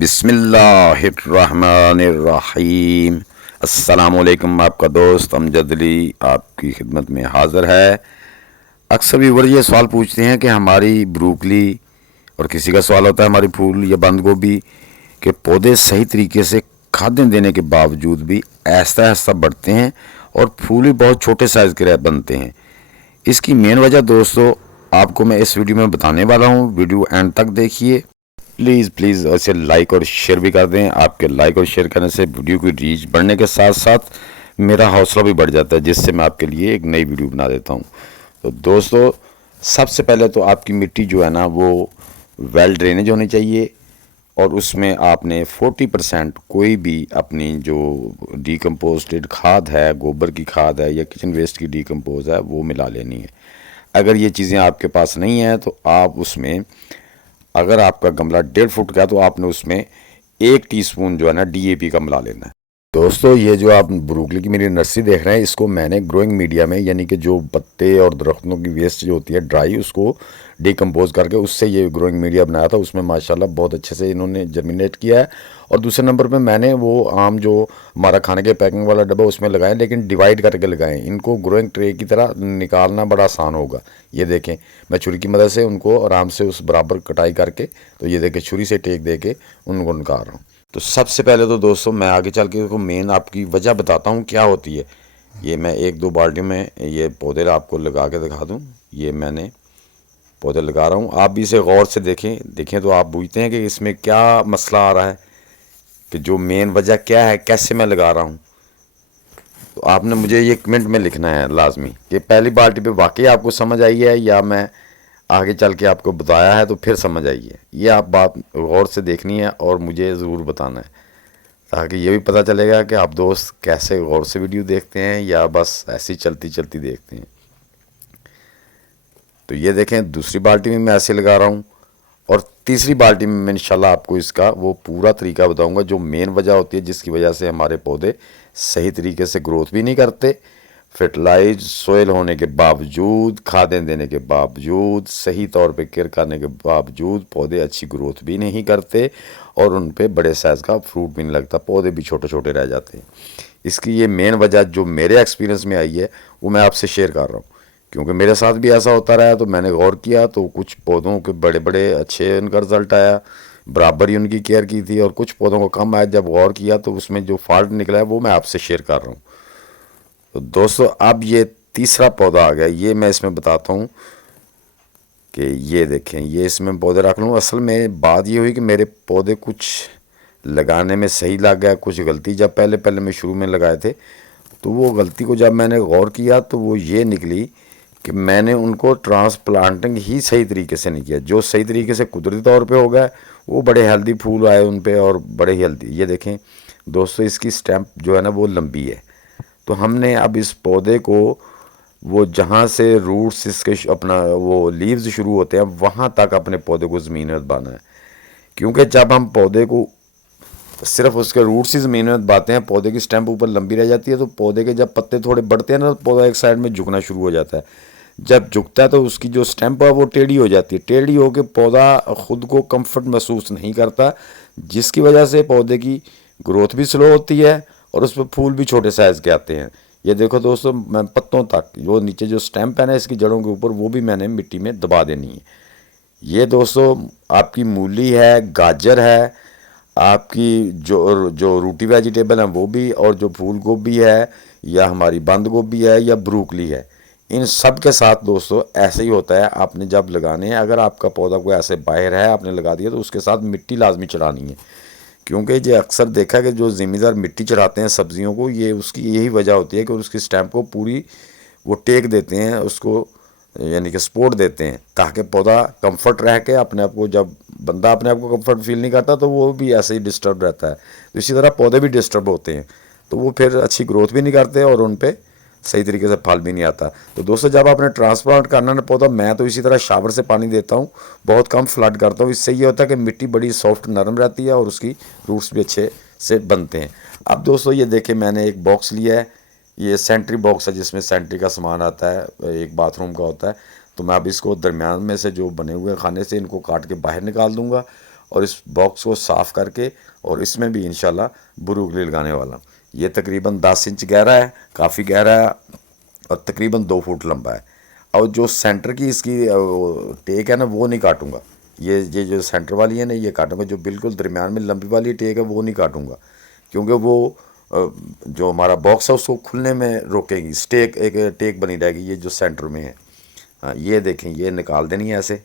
بسم اللہ الرحمن الرحیم۔ السلام علیکم، آپ کا دوست امجد علی آپ کی خدمت میں حاضر ہے۔ اکثر ویور یہ سوال پوچھتے ہیں کہ ہماری بروکلی اور کسی کا سوال ہوتا ہے ہماری پھول یا بند گوبھی کہ پودے صحیح طریقے سے کھادیں دینے کے باوجود بھی آہستہ آہستہ بڑھتے ہیں اور پھول بھی بہت چھوٹے سائز کے بنتے ہیں۔ اس کی مین وجہ دوستو آپ کو میں اس ویڈیو میں بتانے والا ہوں، ویڈیو اینڈ تک دیکھیے۔ پلیز اسے لائک اور شیئر بھی کر دیں۔ آپ کے لائک اور شیئر کرنے سے ویڈیو کی ریچ بڑھنے کے ساتھ ساتھ میرا حوصلہ بھی بڑھ جاتا ہے، جس سے میں آپ کے لیے ایک نئی ویڈیو بنا دیتا ہوں۔ تو دوستو سب سے پہلے تو آپ کی مٹی جو ہے نا وہ ویل ڈرینیج ہونی چاہیے، اور اس میں آپ نے 40% کوئی بھی اپنی جو ڈیکمپوزڈ کھاد ہے، گوبر کی کھاد ہے یا کچن ویسٹ کی ڈیکمپوز ہے، وہ ملا لینی ہے۔ اگر یہ چیزیں آپ کے پاس نہیں ہیں تو آپ اس میں، اگر آپ کا گملہ 1.5 فٹ کا ہے تو آپ نے اس میں 1 ٹی سپون جو ہے نا DAP کا ملا لینا ہے۔ دوستو یہ جو آپ بروکلی کی میری نرسری دیکھ رہے ہیں، اس کو میں نے گروئنگ میڈیا میں، یعنی کہ جو پتے اور درختوں کی ویسٹ جو ہوتی ہے ڈرائی، اس کو ڈیکمپوز کر کے اس سے یہ گروئنگ میڈیا بنایا تھا۔ اس میں ماشاءاللہ بہت اچھے سے انہوں نے جرمینیٹ کیا ہے۔ اور دوسرے نمبر پہ میں نے وہ عام جو ہمارا کھانے کے پیکنگ والا ڈبہ اس میں لگائیں، لیکن ڈیوائیڈ کر کے لگائیں۔ ان کو گروئنگ ٹرے کی طرح نکالنا بڑا آسان ہوگا۔ یہ دیکھیں میں چھری کی مدد سے ان کو آرام سے اس برابر کٹائی کر کے، تو یہ دیکھیں چھری سے ٹیک دے کے ان کو نکال رہا ہوں۔ تو سب سے پہلے تو دوستو میں آگے چل کے مین آپ کی وجہ بتاتا ہوں کیا ہوتی ہے۔ یہ میں 1-2 بالٹیوں میں یہ پودے آپ کو لگا کے دکھا دوں۔ یہ میں نے پودے لگا رہا ہوں، آپ بھی اسے غور سے دیکھیں تو آپ بوجھتے ہیں کہ اس میں کیا مسئلہ آ رہا ہے، کہ جو مین وجہ کیا ہے، کیسے میں لگا رہا ہوں۔ تو آپ نے مجھے یہ کمنٹ میں لکھنا ہے لازمی کہ پہلی بالٹی پہ واقعی آپ کو سمجھ آئی ہے یا میں آگے چل کے آپ کو بتایا ہے تو پھر سمجھ آئی ہے۔ یہ آپ بات غور سے دیکھنی ہے اور مجھے ضرور بتانا ہے، تاکہ یہ بھی پتہ چلے گا کہ آپ دوست کیسے غور سے ویڈیو دیکھتے ہیں یا بس ایسی چلتی چلتی دیکھتے ہیں۔ تو یہ دیکھیں دوسری بالٹی میں ایسے لگا رہا ہوں، اور تیسری بالٹی میں انشاءاللہ آپ کو اس کا وہ پورا طریقہ بتاؤں گا، جو مین وجہ ہوتی ہے جس کی وجہ سے ہمارے پودے صحیح طریقے سے گروتھ بھی نہیں کرتے، فرٹیلائز سوئل ہونے کے باوجود، کھادیں دینے کے باوجود، صحیح طور پہ کیئر کرنے کے باوجود پودے اچھی گروتھ بھی نہیں کرتے، اور ان پہ بڑے سائز کا فروٹ بھی نہیں لگتا، پودے بھی چھوٹے چھوٹے رہ جاتے ہیں۔ اس کی یہ مین وجہ جو میرے ایکسپیرینس میں آئی ہے وہ میں آپ سے شیئر کر رہا ہوں، کیونکہ میرے ساتھ بھی ایسا ہوتا رہا، تو میں نے غور کیا تو کچھ پودوں کے بڑے بڑے اچھے ان کا رزلٹ آیا، برابر ہی ان کی کیئر کی تھی، اور کچھ پودوں کو کم آیا۔ جب غور کیا تو اس میں جو فالٹ نکلا ہے وہ میں آپ سے شیئر کر رہا ہوں۔ تو دوستو اب یہ تیسرا پودا آ گیا، یہ میں اس میں بتاتا ہوں کہ یہ دیکھیں، یہ اس میں پودے رکھ لوں۔ اصل میں بات یہ ہوئی کہ میرے پودے کچھ لگانے میں صحیح لگ گیا، کچھ غلطی جب پہلے میں شروع میں لگائے تھے، تو وہ غلطی کو جب میں نے غور کیا تو وہ یہ نکلی کہ میں نے ان کو ٹرانسپلانٹنگ ہی صحیح طریقے سے نہیں کیا۔ جو صحیح طریقے سے قدرتی طور پہ ہو گیا وہ بڑے ہیلدی پھول آئے ان پہ، اور بڑے ہی ہیلدی۔ یہ دیکھیں دوستو اس کی سٹیمپ جو ہے نا وہ لمبی ہے، تو ہم نے اب اس پودے کو وہ جہاں سے روٹس اس کے اپنا وہ لیوز شروع ہوتے ہیں وہاں تک اپنے پودے کو زمین میں دبانا ہے، کیونکہ جب ہم پودے کو صرف اس کے روٹس ہی زمین میں دباتے ہیں، پودے کی سٹیمپ اوپر لمبی رہ جاتی ہے، تو پودے کے جب پتے تھوڑے بڑھتے ہیں نا، پودا ایک سائڈ میں جھکنا شروع ہو جاتا ہے۔ جب جھکتا ہے تو اس کی جو سٹیمپ ہے وہ ٹیڑھی ہو جاتی ہے، ٹیڑھی ہو کے پودا خود کو کمفرٹ محسوس نہیں کرتا، جس کی وجہ سے پودے کی گروتھ بھی سلو ہوتی ہے اور اس پہ پھول بھی چھوٹے سائز کے آتے ہیں۔ یہ دیکھو دوستو میں پتوں تک جو نیچے جو سٹیمپ ہے نا اس کی جڑوں کے اوپر، وہ بھی میں نے مٹی میں دبا دینی ہے۔ یہ دوستو آپ کی مولی ہے، گاجر ہے، آپ کی جو روٹی ویجیٹیبل ہیں وہ بھی، اور جو پھول گوبھی ہے یا ہماری بند گوبھی ہے یا بروکلی ہے، ان سب کے ساتھ دوستو ایسے ہی ہوتا ہے۔ آپ نے جب لگانے ہیں، اگر آپ کا پودا کوئی ایسے باہر ہے آپ نے لگا دیا، تو اس کے ساتھ مٹی لازمی چڑھانی ہے، کیونکہ یہ اکثر دیکھا کہ جو ذمہ دار مٹی چڑھاتے ہیں سبزیوں کو، یہ اس کی یہی وجہ ہوتی ہے کہ اس کی سٹیمپ کو پوری وہ ٹیک دیتے ہیں، اس کو یعنی کہ سپورٹ دیتے ہیں، تاکہ پودا کمفرٹ رہ کے اپنے آپ کو، جب بندہ اپنے آپ کو کمفرٹ فیل نہیں کرتا تو وہ بھی ایسے ہی ڈسٹرب رہتا ہے، تو اسی طرح پودے بھی ڈسٹرب ہوتے ہیں، تو وہ پھر اچھی گروتھ بھی نہیں کرتے اور ان پہ صحیح طریقے سے پھل بھی نہیں آتا۔ تو دوستو جب آپ نے ٹرانسپلانٹ کرنا نا پودا، میں تو اسی طرح شاور سے پانی دیتا ہوں، بہت کم فلڈ کرتا ہوں، اس سے یہ ہوتا ہے کہ مٹی بڑی سافٹ نرم رہتی ہے اور اس کی روٹس بھی اچھے سے بنتے ہیں۔ اب دوستو یہ دیکھیں میں نے ایک باکس لیا ہے، یہ سینٹری باکس ہے جس میں سینٹری کا سامان آتا ہے، ایک باتھ روم کا ہوتا ہے، تو میں اب اس کو درمیان میں سے جو بنے ہوئے خانے سے ان کو کاٹ کے باہر نکال دوں گا، اور اس باکس کو صاف کر کے اور اس میں بھی انشاءاللہ بروکلی لگانے والا ہوں. یہ تقریباً 10 انچ گہرا ہے، کافی گہرا ہے اور تقریباً 2 فٹ لمبا ہے. اور جو سینٹر کی اس کی ٹیک ہے نا وہ نہیں کاٹوں گا. یہ جو سینٹر والی ہے نا یہ کاٹوں گا. جو بالکل درمیان میں لمبی والی ٹیک ہے وہ نہیں کاٹوں گا، کیونکہ وہ جو ہمارا باکس ہے اس کو کھلنے میں روکے گی. اسٹیک ایک ٹیک بنی رہے گی یہ جو سینٹر میں ہے. ہاں یہ دیکھیں یہ نکال دینی ہے ایسے.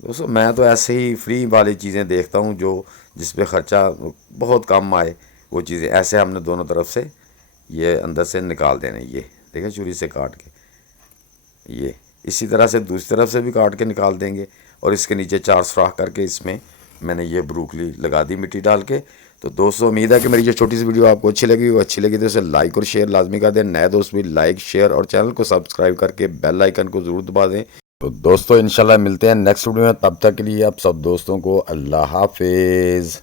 دوستو میں تو ایسے ہی فری والی چیزیں دیکھتا ہوں جو جس پہ خرچہ بہت کم آئے، وہ چیزیں. ایسے ہم نے دونوں طرف سے یہ اندر سے نکال دینے. یہ دیکھیں چھری سے کاٹ کے یہ اسی طرح سے دوسری طرف سے بھی کاٹ کے نکال دیں گے. اور اس کے نیچے 4 سوراخ کر کے اس میں میں نے یہ بروکلی لگا دی مٹی ڈال کے. تو دوستو امید ہے کہ میری یہ چھوٹی سی ویڈیو آپ کو اچھی لگی. وہ اچھی لگی تو اسے لائک اور شیئر لازمی کر دیں. نئے دوست بھی لائک شیئر اور چینل کو سبسکرائب کر کے بیل آئیکن کو ضرور دبا دیں. تو دوستو انشاءاللہ ملتے ہیں نیکسٹ ویڈیو میں. تب تک کے لیے آپ سب دوستوں کو اللہ حافظ.